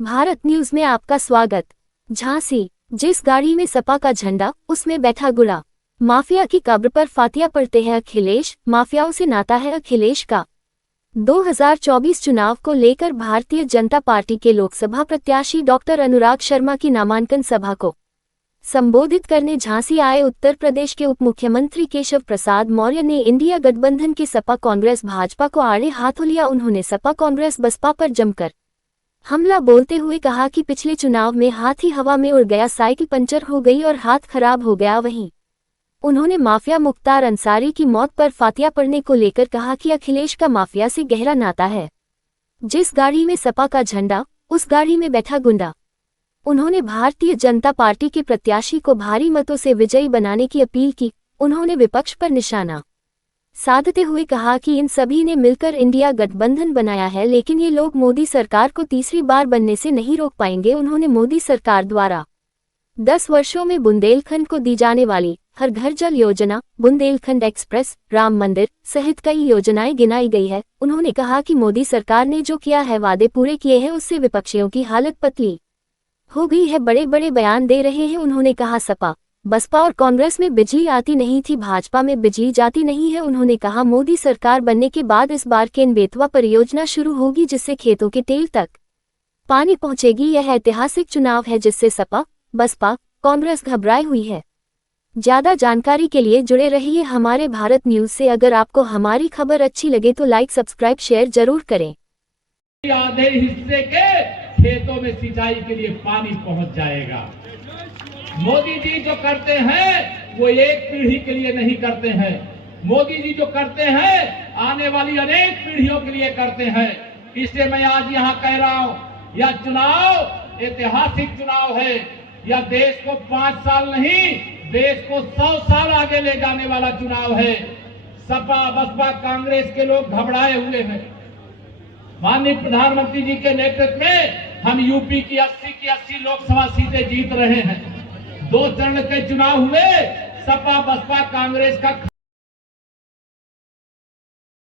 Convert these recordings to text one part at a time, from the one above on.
Bharat news में आपका स्वागत। झांसी, जिस गाड़ी में सपा का झंडा उसमें बैठा गुंडा। माफिया की कब्र पर फातिया पढ़ते हैं अखिलेश, माफियाओं से नाता है अखिलेश का। 2024 चुनाव को लेकर भारतीय जनता पार्टी के लोकसभा प्रत्याशी डॉक्टर अनुराग शर्मा की नामांकन सभा को संबोधित करने झांसी आए उत्तर प्रदेश के उप मुख्यमंत्री केशव प्रसाद मौर्य ने इंडिया गठबंधन के सपा कांग्रेस भाजपा को आड़े हाथों लिया। उन्होंने सपा कांग्रेस बसपा पर जमकर हमला बोलते हुए कहा कि पिछले चुनाव में हाथी हवा में उड़ गया, साइकिल पंचर हो गई और हाथ खराब हो गया। वहीं उन्होंने माफिया मुख्तार अंसारी की मौत पर फातिया पढ़ने को लेकर कहा कि अखिलेश का माफिया से गहरा नाता है। जिस गाड़ी में सपा का झंडा उस गाड़ी में बैठा गुंडा। उन्होंने भारतीय जनता पार्टी के प्रत्याशी को भारी मतों से विजयी बनाने की अपील की। उन्होंने विपक्ष पर निशाना साधते हुए कहा कि इन सभी ने मिलकर इंडिया गठबंधन बनाया है, लेकिन ये लोग मोदी सरकार को तीसरी बार बनने से नहीं रोक पाएंगे। उन्होंने मोदी सरकार द्वारा 10 वर्षों में बुंदेलखंड को दी जाने वाली हर घर जल योजना, बुंदेलखंड एक्सप्रेस, राम मंदिर सहित कई योजनाएं गिनाई गई है। उन्होंने कहा कि मोदी सरकार ने जो किया है, वादे पूरे किए हैं, उससे विपक्षियों की हालत पतली हो गई है, बड़े बड़े बयान दे रहे हैं। उन्होंने कहा सपा बसपा और कांग्रेस में बिजली आती नहीं थी, भाजपा में बिजली जाती नहीं है। उन्होंने कहा मोदी सरकार बनने के बाद इस बार केन बेतवा परियोजना शुरू होगी, जिससे खेतों के टेल तक पानी पहुंचेगी। यह ऐतिहासिक चुनाव है जिससे सपा बसपा कांग्रेस घबराई हुई है। ज्यादा जानकारी के लिए जुड़े रहिए हमारे भारत न्यूज से। अगर आपको हमारी खबर अच्छी लगे तो लाइक सब्सक्राइब शेयर जरूर करें। आधे हिस्से के खेतों में सिंचाई के लिए पानी पहुंच जाएगा। मोदी जी जो करते हैं वो एक पीढ़ी के लिए नहीं करते हैं। मोदी जी जो करते हैं आने वाली अनेक पीढ़ियों के लिए करते हैं। इसलिए मैं आज यहाँ कह रहा हूँ, यह चुनाव ऐतिहासिक चुनाव है। यह देश को 5 साल नहीं, देश को 100 साल आगे ले जाने वाला चुनाव है। सपा बसपा कांग्रेस के लोग घबराए हुए हैं। माननीय प्रधानमंत्री जी के नेतृत्व में हम यूपी की 80 लोकसभा सीटें जीत रहे हैं। 2 चरण के चुनाव हुए, सपा बसपा कांग्रेस का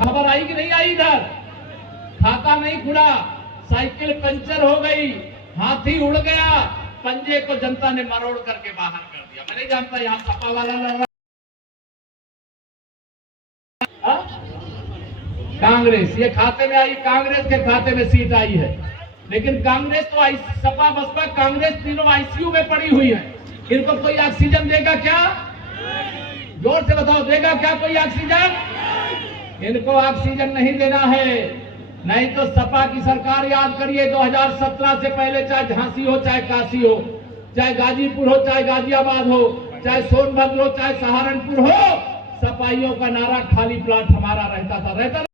खबर आई कि नहीं आई? इधर खाता नहीं खुला, साइकिल पंचर हो गई, हाथी उड़ गया, पंजे को जनता ने मरोड़ करके बाहर कर दिया। मैं नहीं जानता यहाँ सपा वाला लड़ रहा, कांग्रेस ये खाते में आई, कांग्रेस के खाते में सीट आई है। लेकिन कांग्रेस तो सपा बसपा कांग्रेस तीनों आईसीयू में पड़ी हुई है। इनको कोई ऑक्सीजन देगा क्या? जोर से बताओ, देगा क्या कोई ऑक्सीजन? इनको ऑक्सीजन नहीं देना है। नहीं तो सपा की सरकार, याद करिए 2017 से पहले, चाहे झांसी हो, चाहे काशी हो, चाहे गाजीपुर हो, चाहे गाजियाबाद हो, चाहे सोनभद्र हो, चाहे सहारनपुर हो, सपाइयों का नारा खाली प्लाट हमारा रहता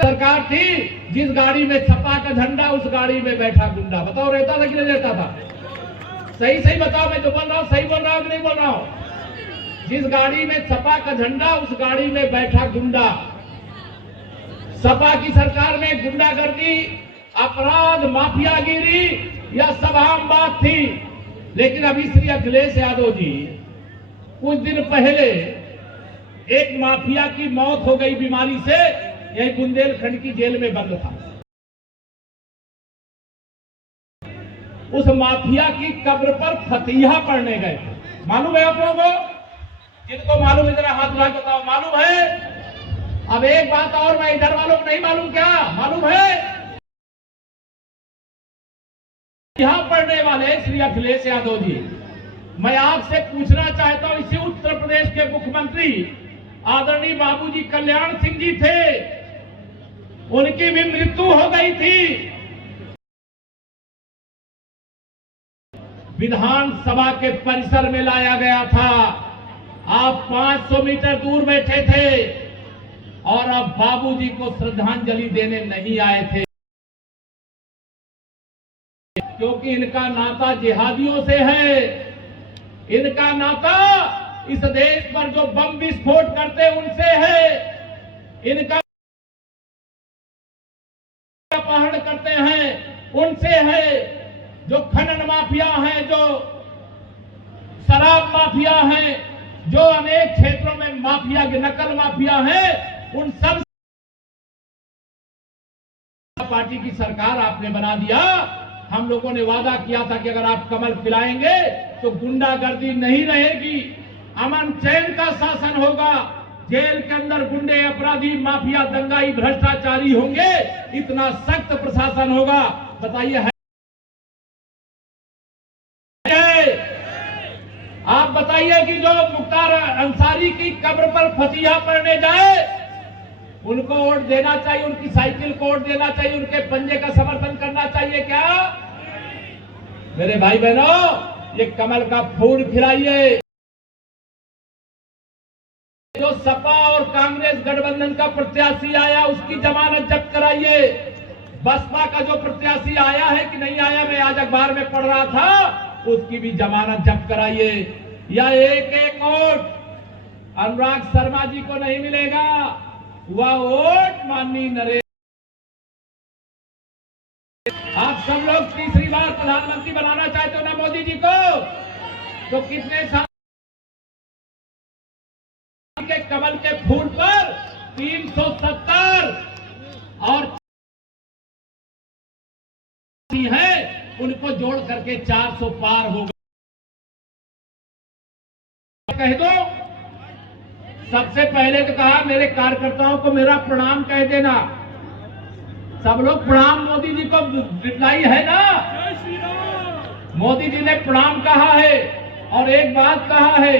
सरकार थी। जिस गाड़ी में सपा का झंडा उस गाड़ी में बैठा गुंडा। बताओ रहता था कि नहीं रहता था? सही बताओ, मैं जो बोल रहा हूँ सही बोल रहा हूँ कि नहीं बोल रहा हूँ? जिस गाड़ी में सपा का झंडा उस गाड़ी में बैठा गुंडा। सपा की सरकार में गुंडागर्दी, अपराध, माफियागिरी यह सब आम बात थी। लेकिन अभी श्री अखिलेश यादव जी, कुछ दिन पहले एक माफिया की मौत हो गई बीमारी से, यही बुंदेलखंड की जेल में बंद था। उस माफिया की कब्र पर फतिहा पढ़ने गए थे। मालूम है आप लोगों को? जिनको मालूम है जरा हाथ उठा के बताओ, मालूम है? अब एक बात और, मैं इधर वालों को नहीं मालूम, क्या मालूम है? यहां पढ़ने वाले श्री अखिलेश यादव जी, मैं आपसे पूछना चाहता हूं, इसी उत्तर प्रदेश के मुख्यमंत्री आदरणीय बाबूजी कल्याण सिंह जी थे, उनकी भी मृत्यु हो गई थी। विधानसभा के परिसर में लाया गया था। आप 500 मीटर दूर बैठे थे और अब बाबूजी को श्रद्धांजलि देने नहीं आए थे, क्योंकि इनका नाता जिहादियों से है। इनका नाता इस देश पर जो बम विस्फोट करते उनसे है। इनका अपहरण करते हैं उनसे है। जो खनन माफिया हैं, जो शराब माफिया हैं, जो अनेक क्षेत्रों में माफिया के नकल माफिया हैं, उन सब पार्टी की सरकार आपने बना दिया। हम लोगों ने वादा किया था कि अगर आप कमल खिलाएंगे तो गुंडागर्दी नहीं रहेगी, अमन चैन का शासन होगा, जेल के अंदर गुंडे, अपराधी, माफिया, दंगाई, भ्रष्टाचारी होंगे, इतना सख्त प्रशासन होगा। बताइए है? आप बताइए कि जो मुख्तार अंसारी की कब्र पर फतिहा पढ़ने जाए उनको वोट देना चाहिए, उनकी साइकिल को वोट देना चाहिए, उनके पंजे का समर्थन करना चाहिए क्या? मेरे भाई बहनों, ये कमल का फूल खिलाइए। जो सपा और कांग्रेस गठबंधन का प्रत्याशी आया उसकी जमानत जब्त कराइए। बसपा का जो प्रत्याशी आया है कि नहीं आया, मैं आज अखबार में पढ़ रहा था, उसकी भी जमानत जब्त कराइए। या एक एक वोट अनुराग शर्मा जी को नहीं मिलेगा, वह वोट माननीय नरेंद्र। आप सब लोग तीसरी बार प्रधानमंत्री बनाना चाहते हो ना मोदी जी को, तो कितने साल के कमल के फूल पर 370 और है उनको जोड़ करके 400 पार होगा। कह दो, सबसे पहले तो कहा मेरे कार्यकर्ताओं को मेरा प्रणाम कह देना। सब लोग प्रणाम मोदी जी को रिप्लाई है ना? मोदी जी ने प्रणाम कहा है और एक बात कहा है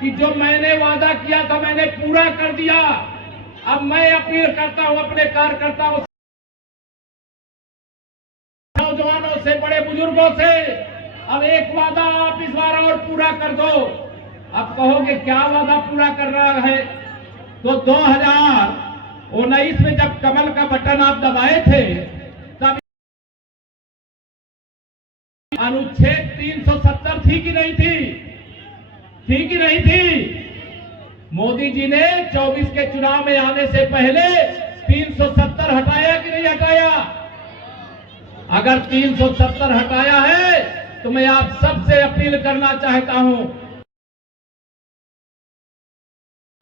कि जो मैंने वादा किया था मैंने पूरा कर दिया। अब मैं अपील करता हूं अपने कार्यकर्ताओं, नौजवानों से, बड़े बुजुर्गों से, अब एक वादा आप इस बार और पूरा कर दो। अब कहोगे क्या वादा पूरा कर रहा है? तो 2019 में जब कमल का बटन आप दबाए थे तब अनुच्छेद 370 थी कि नहीं थी? थी कि नहीं थी? मोदी जी ने 24 के चुनाव में आने से पहले 370 हटाया कि नहीं हटाया? अगर 370 हटाया है तो मैं आप सबसे अपील करना चाहता हूं,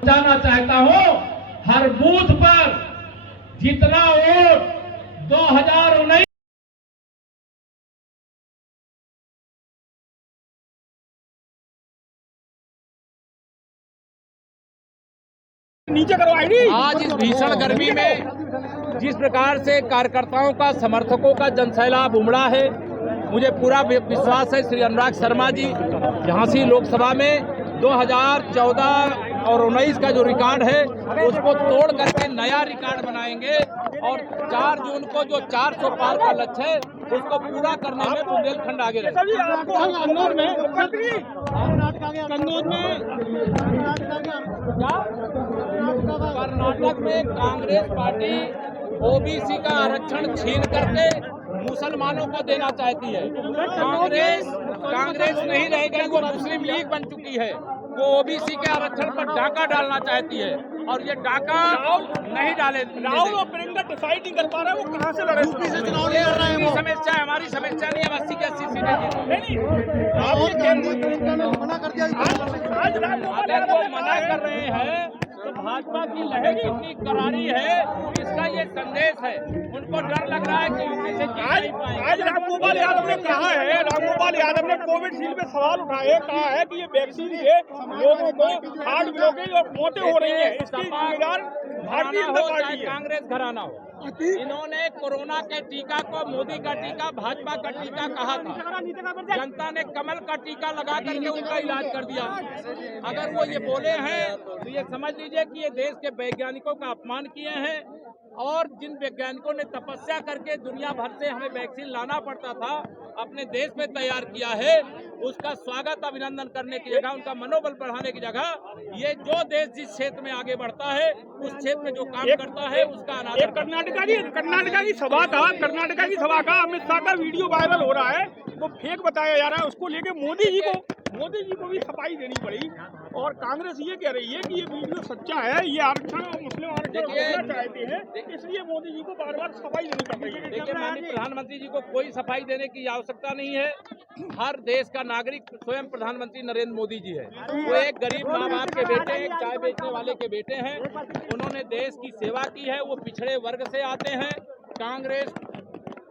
जाना चाहता हूं, हर बूथ पर जितना वोट 2019 नीचे करो आईडी। आज इस भीषण गर्मी में जिस प्रकार से कार्यकर्ताओं का, समर्थकों का जनसैलाब उमड़ा है, मुझे पूरा विश्वास है श्री अनुराग शर्मा जी झांसी लोकसभा में 2014 और 19 का जो रिकॉर्ड है उसको तोड़ करके नया रिकॉर्ड बनाएंगे और 4 जून को जो 400 पार का लक्ष्य है उसको पूरा करने में बुंदेलखंड आगे रहेगा। कर्नाटक में कांग्रेस पार्टी ओबीसी का आरक्षण छीन करके मुसलमानों को देना चाहती है। कांग्रेस नहीं रह गई, वो मुस्लिम लीग बन चुकी है। वो ओबीसी के आरक्षण पर डाका डालना चाहती है और ये डाका नहीं डाले। राहुल और प्रियंका डिसाइड नहीं कर पा रहे वो कहां से लड़े। यूपी से चुनाव नहीं लड़ रहे हैं। समस्या है, हमारी समस्या नहीं है। 80 की 80 सीटें मना कर दिया। अगर वो मना कर रहे हैं तो भाजपा की लहर कितनी करारी है इसका ये संदेश है। उनको डर लग रहा है कि यूपी से आज रामगोपाल यादव ने कहा है, रामगोपाल यादव ने कोविशील्ड पे सवाल उठाए, कहा है कि ये वैक्सीन से लोगों को हार्ट ब्लॉकेज और मौतें हो रही है। इसकी जिम्मेदार भारतीय जनता पार्टी है, कांग्रेस घराना हो। इन्होंने कोरोना के टीका को मोदी का टीका, भाजपा का टीका कहा था। जनता ने कमल का टीका लगा करके उनका इलाज कर दिया। अगर वो ये बोले हैं तो ये समझ लीजिए कि ये देश के वैज्ञानिकों का अपमान किए हैं और जिन वैज्ञानिकों ने तपस्या करके दुनिया भर से हमें वैक्सीन लाना पड़ता था, अपने देश में तैयार किया है, उसका स्वागत, अभिनंदन करने की जगह, उनका मनोबल बढ़ाने की जगह ये जो देश जिस क्षेत्र में आगे बढ़ता है उस क्षेत्र में जो काम करता है उसका अनादर। कर्नाटका की सभा का अमित शाह का वीडियो वायरल हो रहा है, वो फेक बताया जा रहा है। उसको लेके मोदी जी को भी सफाई देनी पड़ी और कांग्रेस ये कह रही है कि ये वीडियो सच्चा है, ये आरक्षण मुस्लिम आरक्षण होना चाहते हैं, इसलिए मोदी जी को बार बार सफाई देनी पड़ रही है। देखिए, माननीय प्रधानमंत्री जी को कोई सफाई देने की आवश्यकता नहीं है। हर देश का नागरिक स्वयं प्रधानमंत्री नरेंद्र मोदी जी है। वो एक गरीब माँ बाप के बेटे, एक चाय बेचने वाले के बेटे हैं। उन्होंने देश की सेवा की है, वो पिछड़े वर्ग से आते हैं। कांग्रेस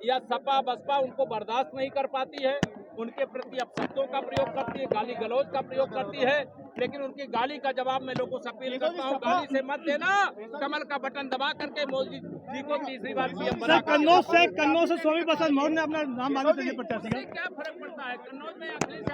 या सपा बसपा उनको बर्दाश्त नहीं कर पाती है, उनके प्रति अपशब्दों का प्रयोग करती है, गाली गलौज का प्रयोग करती है। लेकिन उनकी गाली का जवाब मैं लोगों से अपील करता हूँ, गाली से मत देना, कमल का बटन दबा करके मोदी जी को तीसरी बार पीएम बना। कन्नौज से स्वामी प्रसाद मौर्य ने अपना नाम मांगा प्रत्याशी का। क्या फर्क पड़ता है कन्नौज में? अखिलेश